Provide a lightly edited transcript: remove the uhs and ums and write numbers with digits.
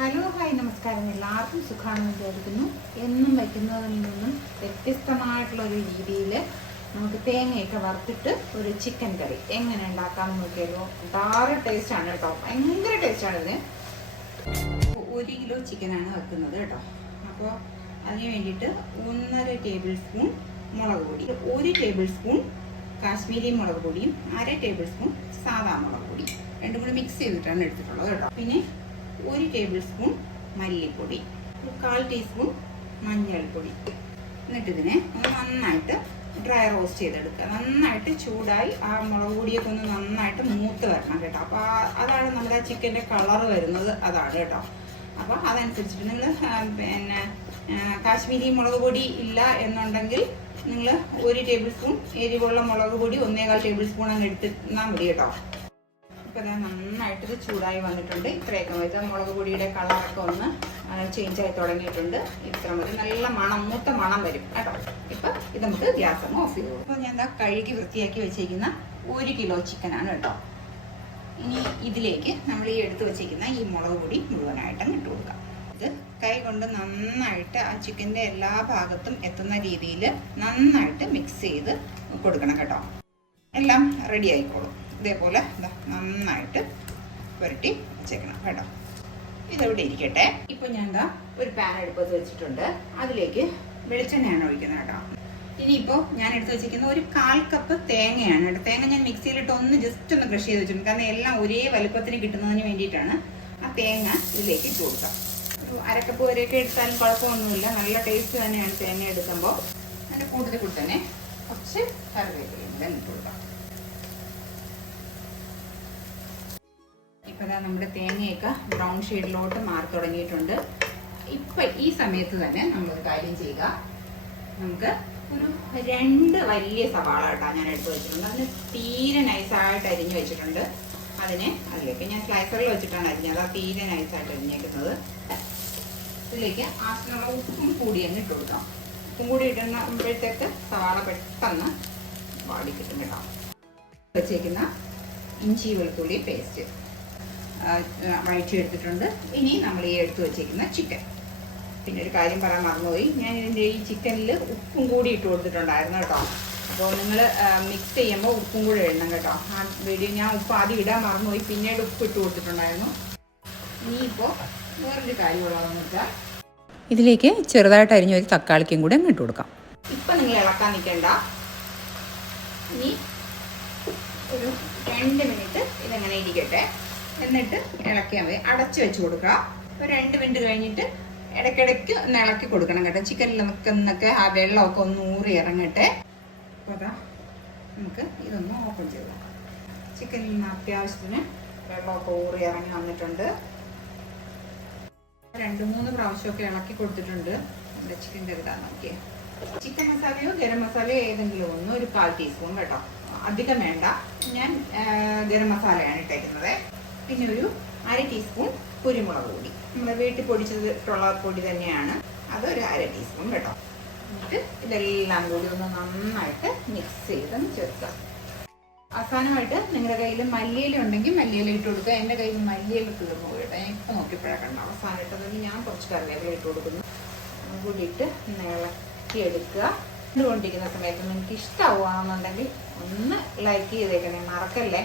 Hello hi നമസ്കാരം. എല്ലാവർക്കും സുഖമാണെന്ന് വിചാരിക്കുന്നു. എന്നും വയ്ക്കുന്നതിൽ നിന്നും വ്യത്യസ്തമായിട്ടുള്ളൊരു രീതിയിൽ നമുക്ക് തേങ്ങയൊക്കെ വറുത്തിട്ട് ഒരു ചിക്കൻ കറി എങ്ങനെ ഉണ്ടാക്കാമെന്ന് നോക്കിയാലോ. ധാരാ ടേസ്റ്റാണ് കേട്ടോ, ഭയങ്കര ടേസ്റ്റാണ് ഇതിന്. 1 കിലോ ചിക്കനാണ് വെക്കുന്നത് കേട്ടോ. അപ്പോൾ അതിന് വേണ്ടിയിട്ട് 1.5 ടേബിൾ സ്പൂൺ മുളക് പൊടി, 1 ടേബിൾ സ്പൂൺ കാശ്മീരി മുളക് പൊടിയും 1/2 ടേബിൾ സ്പൂൺ സാദാ മുളക് പൊടി രണ്ടും കൂടി മിക്സ് ചെയ്തിട്ടാണ് എടുത്തിട്ടുള്ളത് കേട്ടോ. പിന്നെ 1 ടേബിൾ സ്പൂൺ മല്ലിപ്പൊടി, 1/4 ടീസ്പൂൺ മഞ്ഞൾപ്പൊടി. എന്നിട്ട് ഇതിനെ നന്നായിട്ട് ഡ്രൈ റോസ്റ്റ് ചെയ്തെടുക്കുക. നന്നായിട്ട് ചൂടായി ആ മുളക് പൊടിയൊക്കെ ഒന്ന് നന്നായിട്ട് മൂത്ത് വരണം കേട്ടോ. അപ്പോൾ അതാണ് നമ്മുടെ ചിക്കൻ്റെ കളർ വരുന്നത്, അതാണ് കേട്ടോ. അപ്പോൾ അതനുസരിച്ചിട്ട് നിങ്ങൾ പിന്നെ കാശ്മീരി മുളക് പൊടി ഇല്ല എന്നുണ്ടെങ്കിൽ നിങ്ങൾ 1 ടേബിൾ സ്പൂൺ എരിവുള്ള മുളക് പൊടി 1.25 ടേബിൾ സ്പൂൺ അങ്ങ് എടുത്തിരുന്നാൽ മതി കേട്ടോ. ഇപ്പോൾ അത് നന്നായിട്ട് ചൂടായി വന്നിട്ടുണ്ട്. ഇത്രയൊക്കെ മതി. മുളക് പൊടിയുടെ കളറൊക്കെ ഒന്ന് ചേഞ്ച് ആയി തുടങ്ങിയിട്ടുണ്ട്. ഇത്ര മതി. നല്ല മണം, മൂത്ത മണം വരും കേട്ടോ. ഇപ്പം ഇത് നമുക്ക് ഗ്യാസ് ഒന്ന് ഓഫ് ചെയ്തു. അപ്പോൾ ഞാൻ എന്താ കഴുകി വൃത്തിയാക്കി വെച്ചേക്കുന്ന 1 കിലോ ചിക്കനാണ് കേട്ടോ. ഇനി ഇതിലേക്ക് നമ്മൾ ഈ എടുത്ത് വെച്ചേക്കുന്ന ഈ മുളക് പൊടി മുഴുവനായിട്ടും ഇട്ട് കൊടുക്കാം. ഇത് കൈ കൊണ്ട് നന്നായിട്ട് ആ ചിക്കൻ്റെ എല്ലാ ഭാഗത്തും എത്തുന്ന രീതിയിൽ നന്നായിട്ട് മിക്സ് ചെയ്ത് കൊടുക്കണം കേട്ടോ. എല്ലാം റെഡി ആയിക്കോളും. ഇതേപോലെ നന്നായിട്ട് പുരട്ടി വെച്ചേക്കണം കേട്ടോ. ഇതെവിടെ ഇരിക്കട്ടെ. ഇപ്പോൾ ഞാൻ എന്താ ഒരു പാൻ അടുപ്പത്ത് വെച്ചിട്ടുണ്ട്. അതിലേക്ക് വെളിച്ചെണ്ണയാണ് ഒഴിക്കുന്നത് കേട്ടോ. ഇനിയിപ്പോൾ ഞാൻ എടുത്ത് വെച്ചിരിക്കുന്ന 1/4 കപ്പ് തേങ്ങയാണ് കേട്ടോ. തേങ്ങ ഞാൻ മിക്സിയിലിട്ട് ജസ്റ്റ് ഒന്ന് ക്രഷ് ചെയ്ത് വെച്ചിട്ടുണ്ട്. കാരണം എല്ലാം ഒരേ വലുപ്പത്തിന് കിട്ടുന്നതിന് വേണ്ടിയിട്ടാണ്. ആ തേങ്ങ ഇതിലേക്ക് ഇട്ട് കൊടുക്കാം. ഒരു 1/2 കപ്പ് വരെയൊക്കെ എടുത്താലും കുഴപ്പമൊന്നുമില്ല. നല്ല ടേസ്റ്റ് തന്നെയാണ് തേങ്ങ എടുക്കുമ്പോൾ. അതിൻ്റെ കൂട്ടത്തിൽ തന്നെ കുറച്ച് കറിവേപ്പിലയും കൂടെ ഇട്ട് കൊടുക്കാം. ഇപ്പോൾ നമ്മുടെ തേങ്ങയൊക്കെ ബ്രൗൺ ഷെയ്ഡിലോട്ട് മാറി തുടങ്ങിയിട്ടുണ്ട്. ഇപ്പം ഈ സമയത്ത് തന്നെ നമ്മളൊരു കാര്യം ചെയ്യുക. നമുക്ക് ഒരു 2 വലിയ സവാള കേട്ടോ ഞാൻ എടുത്ത് വെച്ചിട്ടുണ്ട്. അതിന് തീരെ നൈസായിട്ട് അരിഞ്ഞ് വെച്ചിട്ടുണ്ട്. അതിലേക്ക് ഞാൻ സ്ലൈസറിൽ വെച്ചിട്ടാണ് അരിഞ്ഞത്. അത് തീരെ നൈസായിട്ട് അരിഞ്ഞേക്കുന്നത്. ഇതിലേക്ക് ആവശ്യമുള്ള ഉപ്പും കൂടി അങ്ങ് ഇട്ട് കൊടുക്കാം. ഉപ്പും കൂടി ഇടുമ്പോഴത്തേക്ക് സവാള പെട്ടെന്ന് വാടി കിട്ടും കേട്ടോ. വെച്ചേക്കുന്ന ഇഞ്ചി വെളുത്തുള്ളി പേസ്റ്റ് വഴറ്റിയെടുത്തിട്ടുണ്ട്. ഇനി നമ്മൾ ഈ എടുത്ത് വെച്ചേക്കുന്ന ചിക്കൻ. പിന്നെ ഒരു കാര്യം പറയാൻ മറന്നുപോയി. ഞാൻ ഇതിൻ്റെ ഈ ചിക്കനിൽ ഉപ്പും കൂടി ഇട്ട് കൊടുത്തിട്ടുണ്ടായിരുന്നു കേട്ടോ. അപ്പോൾ നിങ്ങൾ മിക്സ് ചെയ്യുമ്പോൾ ഉപ്പും കൂടി ഇടണം കേട്ടോ. ആ വീഡിയോ ഞാൻ ഉപ്പ് ആദ്യം ഇടാൻ മറന്നുപോയി, പിന്നീട് ഉപ്പ് ഇട്ട് കൊടുത്തിട്ടുണ്ടായിരുന്നു. ഇനിയിപ്പോൾ വേറൊരു കാര്യമുള്ളതെന്ന് വെച്ചാൽ ഇതിലേക്ക് ചെറുതായിട്ട് അരിഞ്ഞ ഒരു തക്കാളിക്കും കൂടെ ഇട്ട് കൊടുക്കാം. ഇപ്പം നിങ്ങൾ ഇളക്കാൻ നിൽക്കേണ്ട. ഇനി ഒരു 2 മിനിറ്റ് ഇതെങ്ങനെ ഇരിക്കട്ടെ. എന്നിട്ട് ഇളക്കിയാൽ മതി. അടച്ച് വെച്ച് കൊടുക്കുക. ഒരു 2 മിനിറ്റ് കഴിഞ്ഞിട്ട് ഇടയ്ക്കിടയ്ക്ക് ഒന്ന് ഇളക്കി കൊടുക്കണം കേട്ടോ. ചിക്കനിൽ നിൽക്കുന്നൊക്കെ ആ വെള്ളമൊക്കെ ഒന്ന് ഊറി ഇറങ്ങട്ടെ. അപ്പോൾ അതാ നമുക്ക് ഇതൊന്ന് ഓപ്പൺ ചെയ്ത് നോക്കാം. ചിക്കനിൽ നിന്ന് അത്യാവശ്യത്തിന് വെള്ളമൊക്കെ ഊറി ഇറങ്ങി വന്നിട്ടുണ്ട്. 2-3 പ്രാവശ്യമൊക്കെ ഇളക്കി കൊടുത്തിട്ടുണ്ട്. നമ്മുടെ ചിക്കൻ്റെ ഇതാണ് നോക്കിയേ. ചിക്കൻ മസാലയോ ഗരം മസാലയോ ഏതെങ്കിലും ഒന്ന്, ഒരു 1/4 ടീസ്പൂൺ കേട്ടോ. അധികം വേണ്ട. ഞാൻ ഗരം മസാലയാണ് ഇട്ടേക്കുന്നത്. പിന്നെ ഒരു 1/2 ടീസ്പൂൺ കുരുമുളക് പൊടി, നമ്മൾ വീട്ടിൽ പൊടിച്ചിട്ടുള്ള പൊടി തന്നെയാണ്. അതൊരു 1/2 ടീസ്പൂൺ കേട്ടോ. എന്നിട്ട് ഇതെല്ലാം കൂടി ഒന്ന് നന്നായിട്ട് മിക്സ് ചെയ്ത് ചേർക്കുക. അവസാനമായിട്ട് നിങ്ങളുടെ കയ്യിൽ മല്ലിയില ഉണ്ടെങ്കിൽ മല്ലിയില ഇട്ട് കൊടുക്കുക. എൻ്റെ കയ്യിൽ മല്ലിയില തീർന്നു പോയിട്ട് ഞാൻ ഇപ്പോൾ നോക്കിയപ്പോഴാണ് കണ്ടു. അവസാനം ഇട്ടതെങ്കിൽ ഞാൻ കുറച്ച് കറിവേപ്പില ഇട്ട് കൊടുക്കുന്നു. കൂടി ഇട്ട് ഇളക്കിയെടുക്കുക. ഇട്ടുകൊണ്ടിരിക്കുന്ന സമയത്ത് നിങ്ങൾക്ക് ഇഷ്ടമാവുകയാണെന്നുണ്ടെങ്കിൽ ഒന്ന് ലൈക്ക് ചെയ്തേക്കണേ, മറക്കല്ലേ.